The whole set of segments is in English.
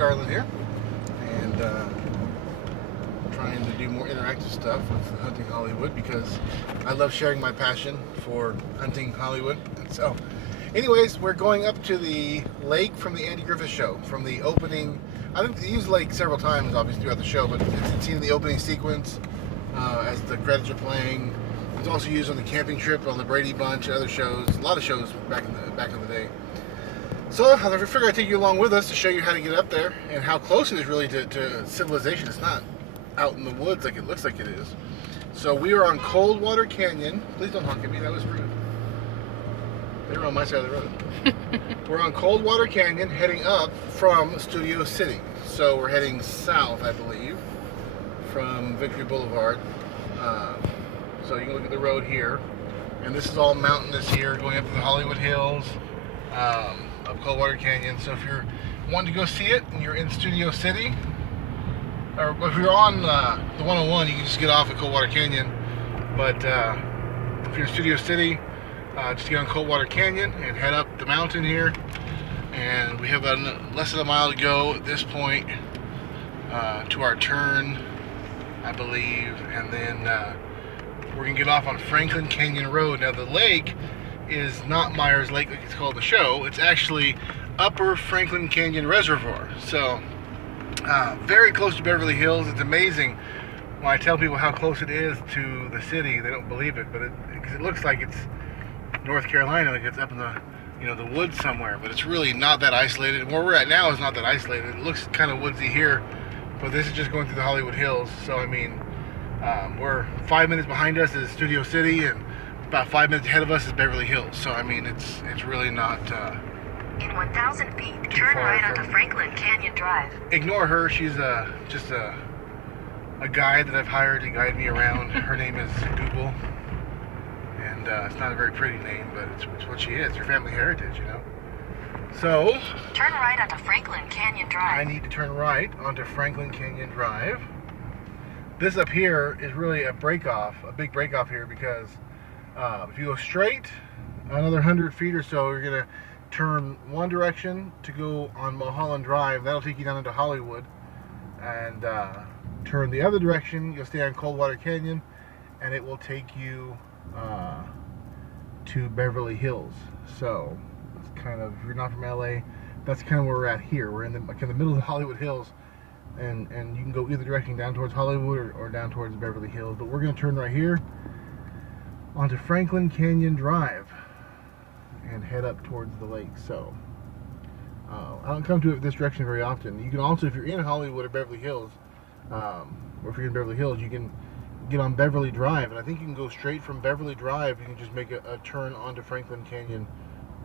Garland here, and trying to do more interactive stuff with Hunting Hollywood because I love sharing my passion for hunting Hollywood. And so, anyways, we're going up to the lake from the Andy Griffith Show, from the opening. I think they use the lake several times, obviously, throughout the show, but it's seen in the opening sequence as the credits are playing. It's also used on the camping trip, on the Brady Bunch, other shows, a lot of shows back in the day. So I figured I'd take you along with us to show you how to get up there and how close it is really to civilization. It's not out in the woods like it looks like it is. So we are on Coldwater Canyon. Please don't honk at me, that was rude. They were on my side of the road. We're on Coldwater Canyon heading up from Studio City. So we're heading south, I believe, from Victory Boulevard. So you can look at the road here. And this is all mountainous here, going up to the Hollywood Hills. Up Coldwater Canyon. So if you're wanting to go see it and you're in Studio City, or if you're on the 101, you can just get off at Coldwater Canyon. But if you're in Studio City, just get on Coldwater Canyon and head up the mountain here. And we have less than a mile to go at this point to our turn, I believe. And then we're going to get off on Franklin Canyon Road. Now the lake is not Myers Lake like it's called in the show. It's actually Upper Franklin Canyon Reservoir. So very close to Beverly Hills. It's amazing when I tell people how close it is to the city. They don't believe it, but it looks like it's North Carolina, like it's up in the the woods somewhere. But it's really not that isolated. Where we're at now is not that isolated. It looks kind of woodsy here, but this is just going through the Hollywood Hills. So I mean, we're 5 minutes behind us is Studio City, and about 5 minutes ahead of us is Beverly Hills. So I mean, it's really not. In 1,000 feet, turn right onto Franklin Canyon Drive. Ignore her. She's just a guide that I've hired to guide me around. Her name is Google, and it's not a very pretty name, but it's what she is. Her family heritage, So turn right onto Franklin Canyon Drive. I need to turn right onto Franklin Canyon Drive. This up here is really a big break off here, because if you go straight another 100 feet or so, you're gonna turn one direction to go on Mulholland Drive. That'll take you down into Hollywood, and turn the other direction. You'll stay on Coldwater Canyon, and it will take you to Beverly Hills. So it's kind of, if you're not from LA, that's kind of where we're at here. We're in the middle of the Hollywood Hills, and you can go either direction, down towards Hollywood or down towards Beverly Hills. But we're going to turn right here onto Franklin Canyon Drive and head up towards the lake. So I don't come to it this direction very often. You can also, if you're in Hollywood or Beverly Hills, or if you're in Beverly Hills, you can get on Beverly Drive, and I think you can go straight from Beverly Drive. You can just make a turn onto Franklin Canyon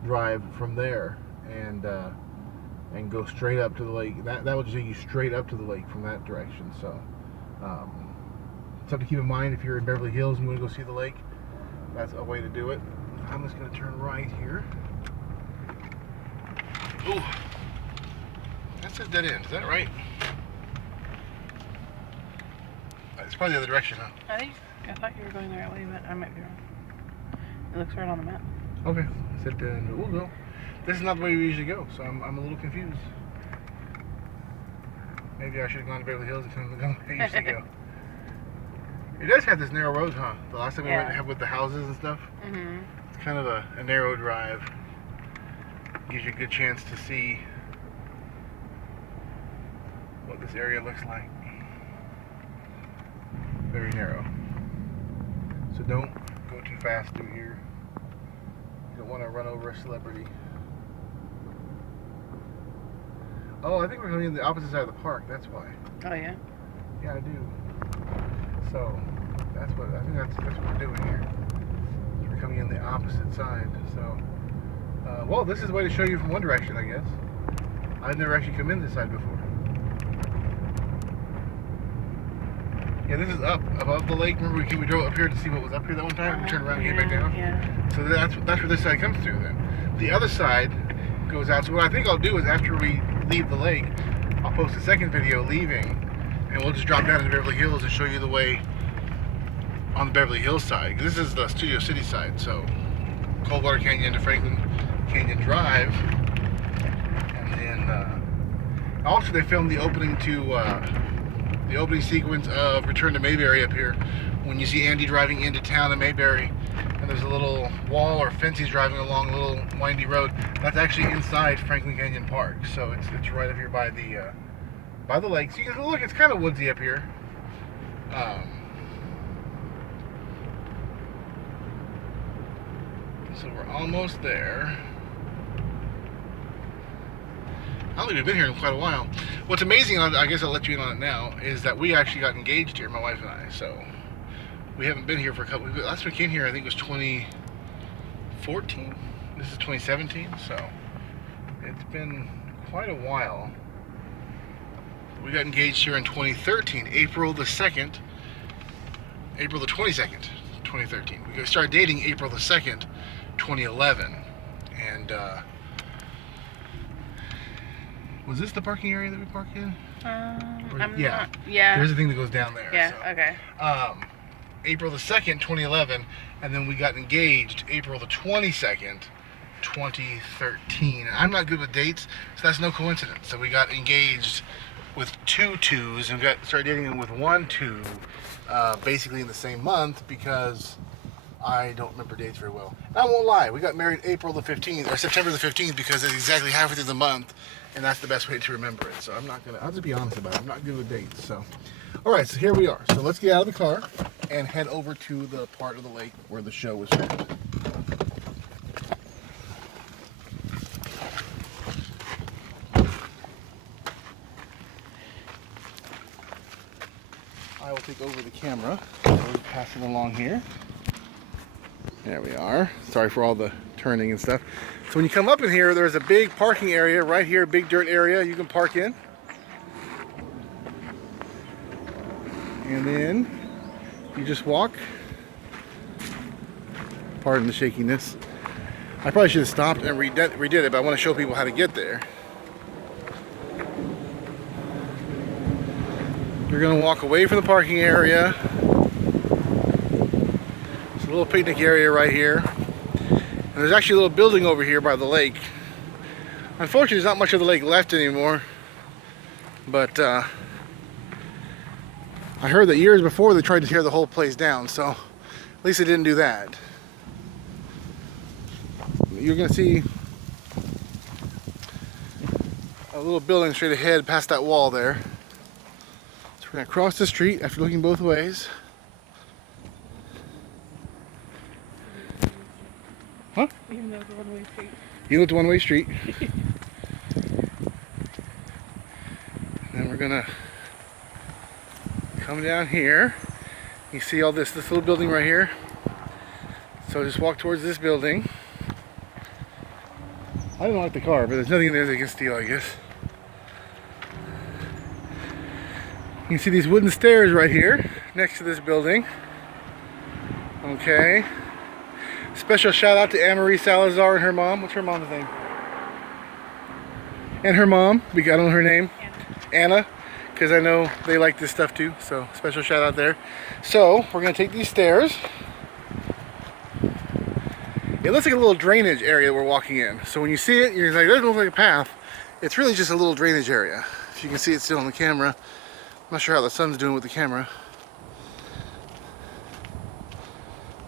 Drive from there, and go straight up to the lake. That will just take you straight up to the lake from that direction. So something to keep in mind if you're in Beverly Hills and you want to go see the lake. That's a way to do it. I'm just going to turn right here. Ooh, that says dead end. Is that right? It's probably the other direction, huh? I thought you were going the right way, but I might be wrong. It looks right on the map. Okay, I said dead end. We'll go. This is not the way we usually go, so I'm a little confused. Maybe I should have gone to Beverly Hills and come the way I used to go. It does have this narrow road, huh? The last time we went with the houses and stuff. Mm-hmm. It's kind of a narrow drive. Gives you a good chance to see what this area looks like. Very narrow. So don't go too fast through here. You don't want to run over a celebrity. Oh, I think we're going on the opposite side of the park. That's why. Oh yeah. Yeah, I do. So I think that's what we're doing here. We're coming in the opposite side. So, well, this is the way to show you from one direction, I guess. I've never actually come in this side before. Yeah, this is up above the lake. Remember we drove up here to see what was up here that one time? We turned around and came back down? Yeah. So that's where this side comes through then. The other side goes out. So what I think I'll do is after we leave the lake, I'll post a second video leaving, and we'll just drop down into Beverly Hills and show you the way on the Beverly Hills side. This is the Studio City side. So Coldwater Canyon to Franklin Canyon Drive. And then Also, they filmed the opening sequence of Return to Mayberry up here. When you see Andy driving into town in Mayberry, and there's a little wall or fence he's driving along a little windy road. That's actually inside Franklin Canyon Park. So it's right up here by the lake. So you can look. It's kind of woodsy up here. So we're almost there. I don't think we've been here in quite a while. What's amazing, I guess I'll let you in on it now, is that we actually got engaged here, my wife and I. So we haven't been here for a couple. Last time we came here, I think it was 2014. This is 2017, so it's been quite a while. We got engaged here in 2013, April the 22nd, 2013. We started dating April the 2nd, 2011, and was this the parking area that we parked in? Yeah. There's a thing that goes down there. Yeah. So. Okay. April the 2nd, 2011, and then we got engaged April the 22nd, 2013. I'm not good with dates, so that's no coincidence. So we got engaged with 2 2s and started dating them with 1 2, basically in the same month, because I don't remember dates very well. And I won't lie, we got married April the 15th or September the 15th because it's exactly halfway through the month, and that's the best way to remember it. So I'll just be honest about it. I'm not good with dates. So, all right, so here we are. So let's get out of the car and head over to the part of the lake where the show was filmed. I will take over the camera. We'll pass it along here. There we are. Sorry for all the turning and stuff. So when you come up in here, there's a big parking area right here, big dirt area you can park in. And then you just walk. Pardon the shakiness. I probably should have stopped and redid it, but I want to show people how to get there. You're going to walk away from the parking area. There's a little picnic area right here. And there's actually a little building over here by the lake. Unfortunately, there's not much of the lake left anymore. But I heard that years before they tried to tear the whole place down. So at least they didn't do that. You're going to see a little building straight ahead past that wall there. We're going to cross the street after looking both ways. Huh? Even though it's a one-way street. You know it's a one-way street. Then we're going to come down here. You see all this little building right here. So just walk towards this building. I don't like the car, but there's nothing in there they can steal, I guess. You can see these wooden stairs right here next to this building. Okay. Special shout out to Anne-Marie Salazar and her mom. What's her mom's name? And her mom. I don't know her name. Anna. Because I know they like this stuff too. So special shout out there. So we're going to take these stairs. It looks like a little drainage area we're walking in. So when you see it, you're like, that doesn't look like a path. It's really just a little drainage area. If you can see it still on the camera. I'm not sure how the sun's doing with the camera.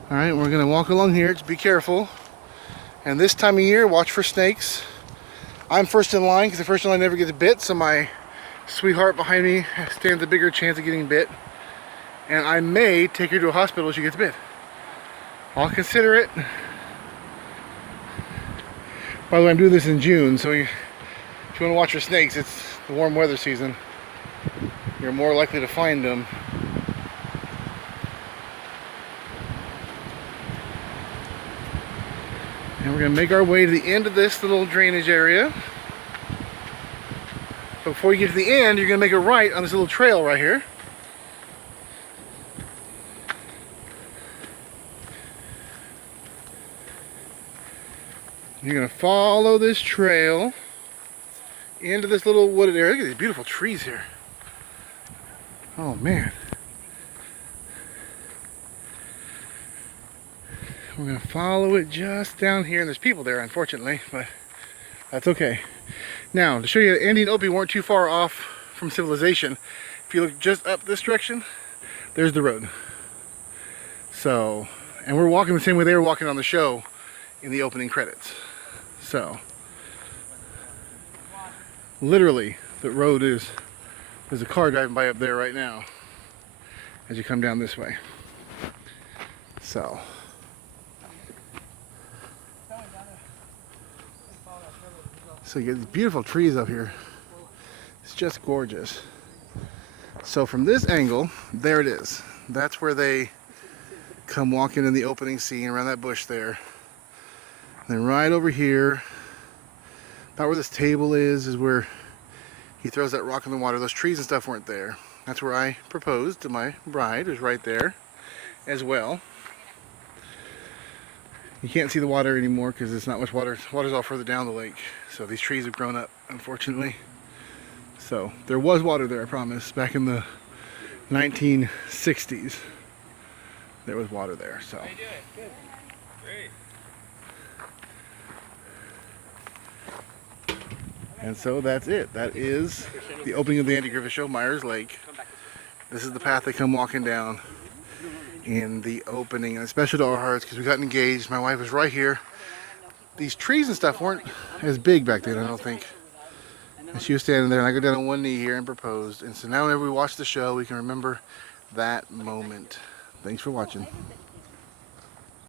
Alright, we're going to walk along here. Just be careful. And this time of year, watch for snakes. I'm first in line because the first in line never gets bit. So my sweetheart behind me stands a bigger chance of getting bit. And I may take her to a hospital if she gets bit. I'll consider it. By the way, I'm doing this in June. So if you want to watch for snakes, it's the warm weather season. You're more likely to find them. And we're going to make our way to the end of this little drainage area. But before you get to the end, you're going to make a right on this little trail right here. You're going to follow this trail into this little wooded area. Look at these beautiful trees here. Oh man. We're going to follow it just down here. And there's people there, unfortunately, but that's okay. Now, to show you that Andy and Opie weren't too far off from civilization, if you look just up this direction, there's the road. So, and we're walking the same way they were walking on the show in the opening credits. So, literally, the road is, there's a car driving by up there right now as you come down this way. So, you get these beautiful trees up here. It's just gorgeous. So from this angle, there it is. That's where they come walking in the opening scene around that bush there. And then right over here, about where this table is where he throws that rock in the water. Those trees and stuff weren't there. That's where I proposed to my bride, is right there as well. You can't see the water anymore because there's not much water. Water's all further down the lake. So these trees have grown up, unfortunately. So there was water there, I promise. Back in the 1960s, there was water there. So. How you doing? Good. Great. And so that's it. That is the opening of the Andy Griffith Show, Myers Lake. This is the path they come walking down in the opening, and it's special to our hearts because we got engaged. My wife was right here. These trees and stuff weren't as big back then, I don't think. And she was standing there, and I go down on one knee here and proposed. And so now whenever we watch the show, we can remember that moment. Thanks for watching.